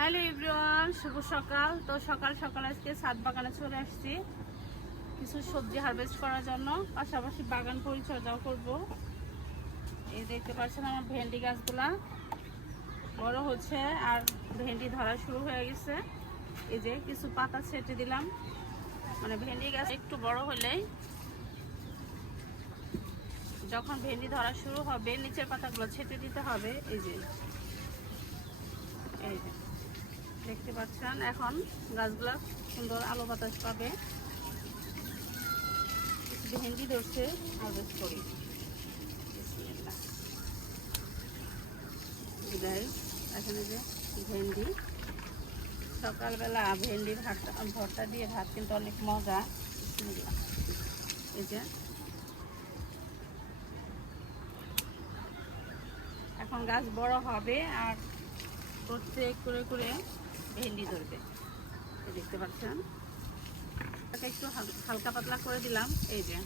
Hello everyone, শুভ সকাল। তো সকাল সকাল আজকে ছাদ বাগানে চলে আসছি কিছু সবজি হারভেস্ট করার জন্য, পাশাপাশি বাগান পরিচর্যাও করব। এই দেখতে পাচ্ছেন আমার ভেন্ডি গাছগুলা বড় হচ্ছে আর ভেন্ডি ধরা শুরু হয়ে গেছে। এই যে কিছু পাতা ছেটে দিলাম, মানে ভেন্ডি গাছ একটু বড় হলেই যখন ভেন্ডি ধরা শুরু হবে নিচের পাতাগুলো ছেটে দিতে হবে। এই যে দেখতে পাচ্ছেন এখন গাছগুলা সুন্দর আলো বাতাস পাবে। ভেন্ডি ধরছে, হারভেস্ট করি। এখানে যে ভেন্ডি, সকালবেলা ভেন্ডির ভর্তা দিয়ে ভাত কিন্তু অনেক মজা। এই যে এখন গাছ বড় হবে আর প্রত্যেক করে করে ভেন্ডি ধরবে। দেখতে পাচ্ছেন একটু হালকা পাতলা করে দিলাম। এই যে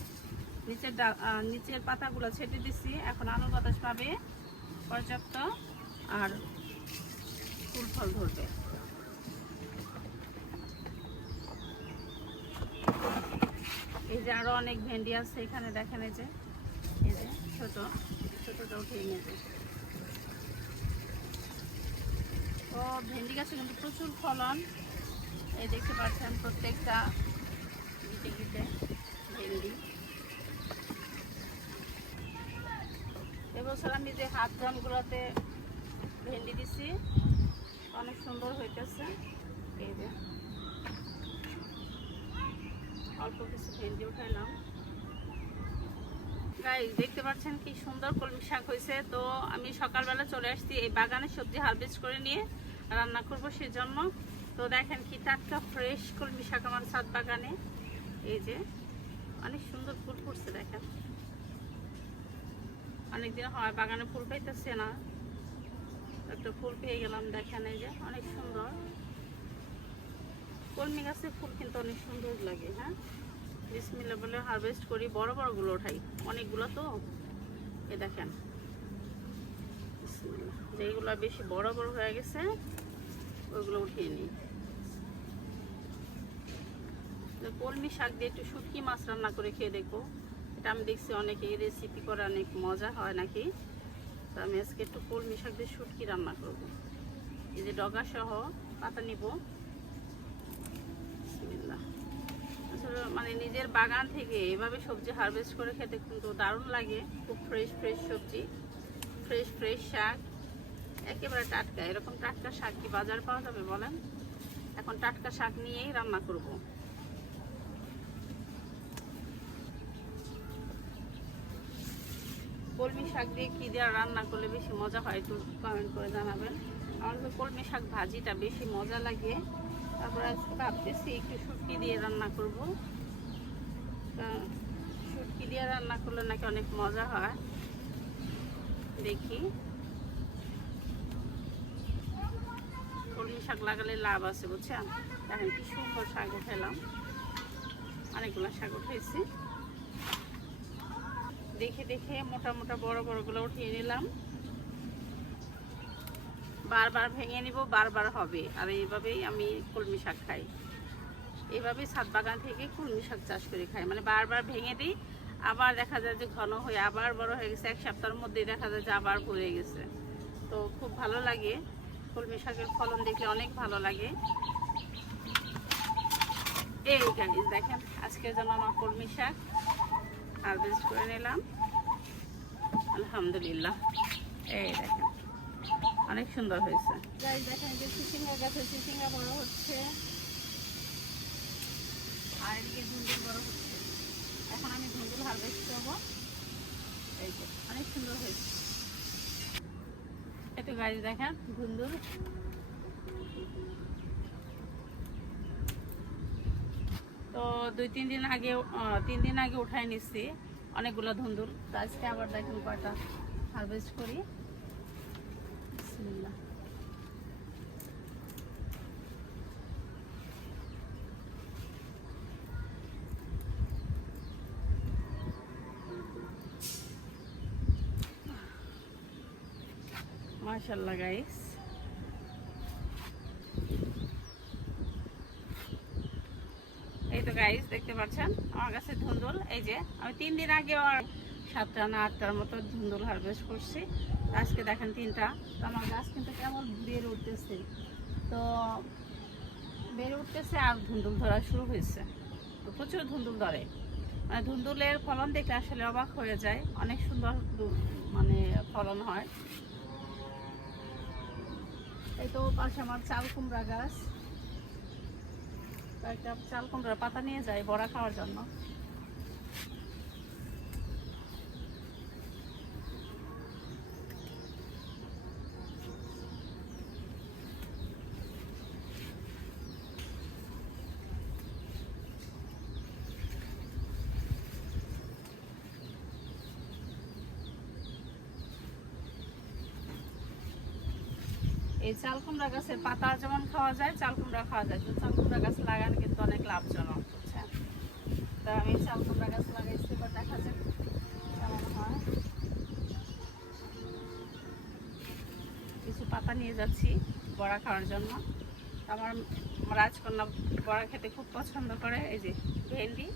নিচের পাতাগুলো ছেটে দিচ্ছি, এখন আলো বাতাস পাবে পর্যাপ্ত আর ফুল ফল ধরবে। এই যে আরো অনেক ভেন্ডি আছে এখানে, দেখেন এই যে ছোট ছোটটা উঠে নিয়েছে। ও ভেন্ডি গাছে কিন্তু প্রচুর ফলন। এই দেখতে পাচ্ছেন প্রত্যেকটা গিটে গিটে ভেন্ডি। এবছর আমি যে হাত জামগুলোতে ভেন্ডি দিছি অনেক সুন্দর হইতেছে। এই যে অল্প কিছু ভেন্ডি উঠাইলাম। গাইস দেখতে পাচ্ছেন কি সুন্দর কলমি শাক হয়েছে। তো আমি সকালবেলা চলে আসছি এই বাগানে সবজি হারভেস্ট করে নিয়ে রান্না করব সেজন্য। তো দেখেন কি টাটকা ফ্রেশ কলমি শাক আমার ছাদ বাগানে। এই যে অনেক সুন্দর ফুল ফুটছে, দেখেন অনেকদিন হয় বাগানে ফুল পাইতেছে না, একটা ফুল পেয়ে গেলাম। দেখেন এই যে অনেক সুন্দর কলমি গাছে ফুল কিন্তু অনেক সুন্দর লাগে। হ্যাঁ, বিসমিল্লাহ বলে হারভেস্ট করি, বড় বড়গুলো উঠাই অনেকগুলো। তো এই দেখেন বিসমিল্লাহ, যেগুলো বেশি বড় বড় হয়ে গেছে ওইগুলো উঠিয়ে নিই। কলমি শাক দিয়ে একটু শুটকি মাছ রান্না করে খেয়ে দেখবো। এটা আমি দেখছি অনেকে এই রেসিপি করে অনেক মজা হয় নাকি। তো আমি আজকে একটু কলমি শাক দিয়ে শুটকি রান্না করব। এই যে ডগা সহ পাতা নিব। বিসমিল্লাহ। আসলে মানে নিজের বাগান থেকে এভাবে সবজি হারভেস্ট করে খেতে কিন্তু দারুণ লাগে। খুব ফ্রেশ ফ্রেশ সবজি, ফ্রেশ ফ্রেশ শাক, একেবারে টাটকা। এরকম টাটকা শাক কি বাজার পাওয়া যাবে বলেন? এখন টাটকা শাক নিয়েই রান্না করব। কলমি শাক দিয়ে কী দিয়ে রান্না করলে বেশি মজা হয় একটু কমেন্ট করে জানাবেন। আমার তো কলমি শাক ভাজিটা বেশি মজা লাগে। তারপরে ভাবতেছি একটু শুটকি দিয়ে রান্না করব। শুটকি দিয়ে রান্না করলে নাকি অনেক মজা হয়। দেখি কলমি শাক লাগালে লাভ আছে বুঝছেন। দেখেন কি সুন্দর শাক উঠালাম, অনেকগুলো শাক উঠেছি। দেখে দেখে মোটা মোটা বড় বড়গুলো উঠিয়ে নিলাম। বারবার ভেঙে নিব, বারবার হবে। আর এইভাবেই আমি কলমি শাক খাই, এইভাবেই ছাদ বাগান থেকে কলমি শাক চাষ করে খাই। মানে বারবার ভেঙে দিই, আবার দেখা যায় যে ঘন হয়ে আবার বড় হয়ে গেছে। এক সপ্তাহের মধ্যেই দেখা যায় যে আবার ভরে গেছে। তো খুব ভালো লাগে, কলমি শাকের ফলন দেখলে অনেক ভালো লাগে। এই গাইস দেখেন আজকের জন্য আমার কলমি শাক হারভেস্ট করে নিলাম, আলহামদুলিল্লাহ। এই দেখেন অনেক সুন্দর হয়েছে। গাইস দেখেন যে চিচিঙ্গা গাছে চিচিঙ্গা বড় হচ্ছে আর এদিকে ধুন্দুল বড় হচ্ছে। এখন আমি ধুন্দুল হারভেস্ট করবো। এই যে অনেক সুন্দর হয়েছে। এই তো গাইস দেখেন ধুন্দুল। তো 2-3 দিন আগে 3 দিন আগে উঠাই নিচ্ছি অনেকগুলো ধুন্দুল। তো আজকে আবার দেখেন কয়টা হারভেস্ট করি। বিসমিল্লাহ। মাশাআল্লাহ গাইস, এই তো গাইস দেখতে পাচ্ছেন আমার কাছে ধুন্দুল। এই যে আমি 3 দিন আগে 7টা না 8টার মতো ধুন্দুল হারভেস্ট করছি। আজকে দেখেন 3টা। তো আমার গাছ কিন্তু কেমন বেড়ে উঠতেছে, তো বেড়ে উঠতেছে আর ধুন্দুল ধরা শুরু হয়েছে। তো প্রচুর ধুন্দুল ধরে, মানে ধুন্দুলের ফলন দেখলে আসলে অবাক হয়ে যায়, অনেক সুন্দর মানে ফলন হয়। এই তো পাশে আমার চাল কুমড়া গাছ, কয়েকটা চাল কুমড়ার পাতা নিয়ে যাই বড়া খাওয়ার জন্য। এই চাল কুমড়া গাছের পাতা যেমন খাওয়া যায়, চাল কুমড়া খাওয়া যায়, তো চাল কুমড়া গাছ লাগানো কিন্তু অনেক লাভজনক, বুঝছেন। তো আমি চাল কুমড়া গাছ লাগাইছি, এবার দেখা যাক কেমন হয়। কিছু পাতা নিয়ে যাচ্ছি বড়া খাওয়ার জন্য। আমার রাজকন্যা বড়া খেতে খুব পছন্দ করে। এই যে ভেন্ডি,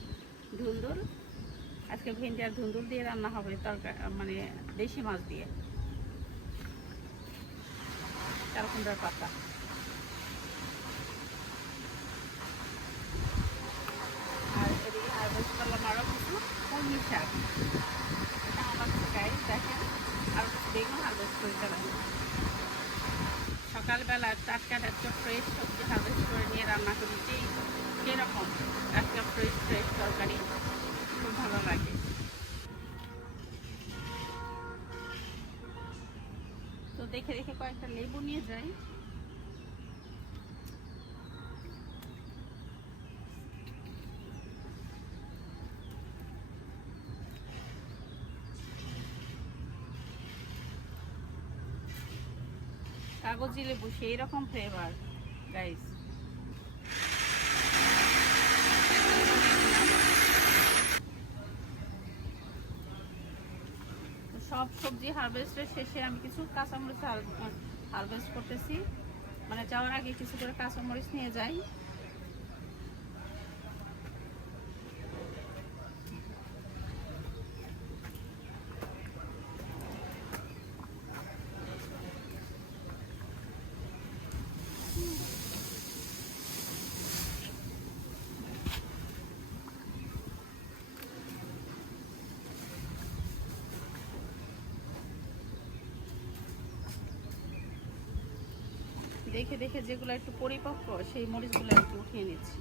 ধুন্দুল, আজকে ভেন্ডি আর ধুন্দুল দিয়ে রান্না হবে তরকারি, মানে দেশি মাছ দিয়ে। চাল কুমড়ার পাতা, আর এদিকে হারভেস্ট করলাম আরও কিছু কলমি শাক। এটা আমার গায়ে দেখেন, আর বেগুন হারভেস্ট করে চালাম। সকালবেলা টাটকা টাটকা ফ্রেশ সবজি হারভেস্ট করে নিয়ে রান্না করি, যেরকম টাটকা ফ্রেশ ফ্রেশ তরকারি খুব ভালো লাগে। তো দেখে দেখে কয়েকটা লেবু নিয়ে যাই। কাগজি লেবু সেই রকম ফ্লেভার গাইস। সব সবজি হারভেস্টের শেষে আমি কিছু কাঁচামরিচ হারভেস্ট করতেছি, মানে যাওয়ার আগে কিছু করে কাঁচামরিচ নিয়ে যাই। দেখে দেখে যেগুলো একটু পরিপক্ক সেই মরিচগুলো একটু উঠিয়ে নিচ্ছি।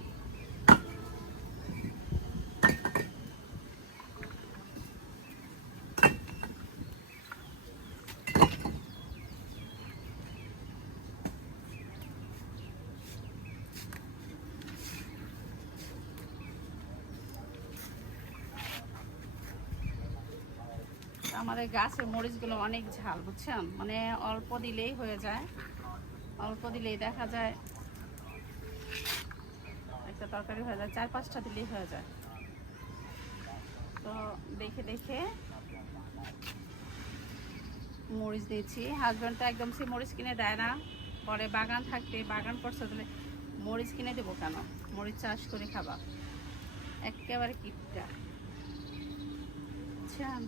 আমার এই গাছের মরিচগুলো অনেক ঝাল, বুঝছেন, মানে অল্প দিলেই হয়ে যায়, অল্প দিলেই দেখা যায় একটা তরকারি হয়ে যায়, 4-5টা দিলেই হয়ে যায়। তো দেখে দেখে মরিচ দিয়েছি। হাজব্যান্ড তো একদম সে মরিচ কিনে দেয় না, পরে বাগান থাকতে বাগান করছে তাহলে মরিচ কিনে দেবো কেন, মরিচ চাষ করে খাবা, একেবারে কিপটা, বুঝছেন।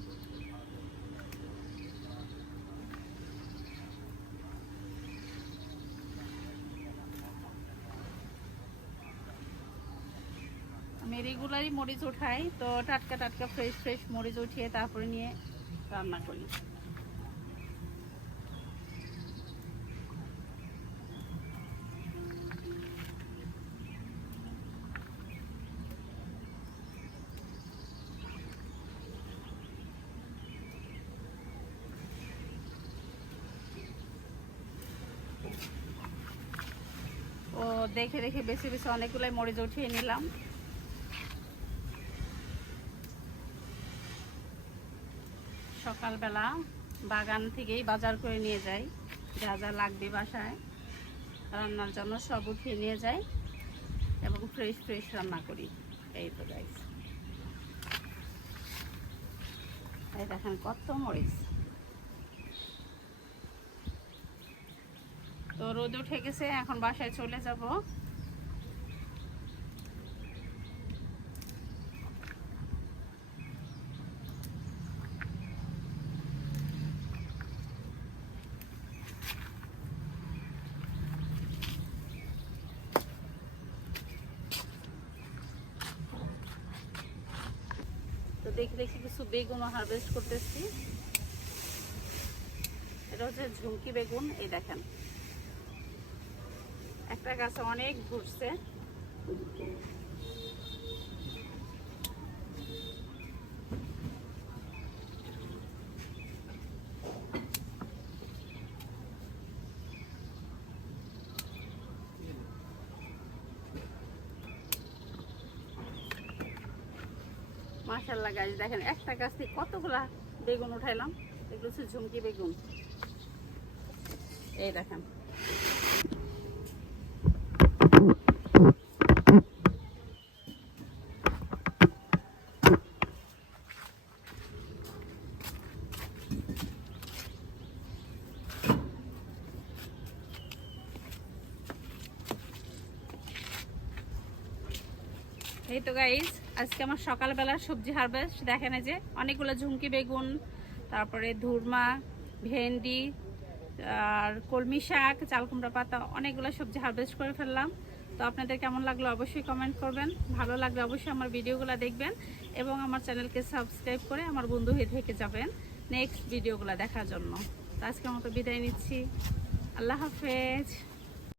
আমি রেগুলারই মরিচ উঠাই, তো টাটকা টাটকা ফ্রেশ ফ্রেশ মরিচ উঠিয়ে তারপরে নিয়ে রান্না করি। ও দেখে দেখে বেছে বেছে অনেকগুলাই মরিচ উঠিয়ে নিলাম। সকালবেলা বাগান থেকেই বাজার করে নিয়ে যাই, যা যা লাগবে বাসায় রান্নার জন্য সব উঠিয়ে নিয়ে যাই এবং ফ্রেশ ফ্রেশ রান্না করি। এই তো গাইস, এই দেখেন কত মরিচ। তো রোদ উঠে গেছে, এখন বাসায় চলে যাব। তো দেখি দেখি কিছু বেগুন হারভেস্ট করতেছি। এটা হচ্ছে ঝুমকি বেগুন। এই দেখেন, একটা গাছে অনেক ঘুরছে। মাশাআল্লাহ গাইস, দেখেন একটা গাছ থেকে কতগুলা বেগুন উঠাইলাম। এগুলো হচ্ছে ঝুমকি বেগুন। এই দেখেন, এই তো গাইস আজকে আমার সকালবেলার সবজি হারভেস্ট। দেখেন এই যে অনেকগুলো ঝুমকি বেগুন, তারপরে ধুরমা, ভেন্ডি, আর কলমি শাক, চাল কুমড়া পাতা, অনেকগুলো সবজি হারভেস্ট করে ফেললাম। তো আপনাদের কেমন লাগলো অবশ্যই কমেন্ট করবেন। ভালো লাগলে অবশ্যই আমার ভিডিওগুলো দেখবেন এবং আমার চ্যানেলকে সাবস্ক্রাইব করে আমার বন্ধু হয়ে থেকে যাবেন নেক্সট ভিডিওগুলো দেখার জন্য। তো আজকের মতো বিদায় নিচ্ছি। আল্লাহ হাফেজ।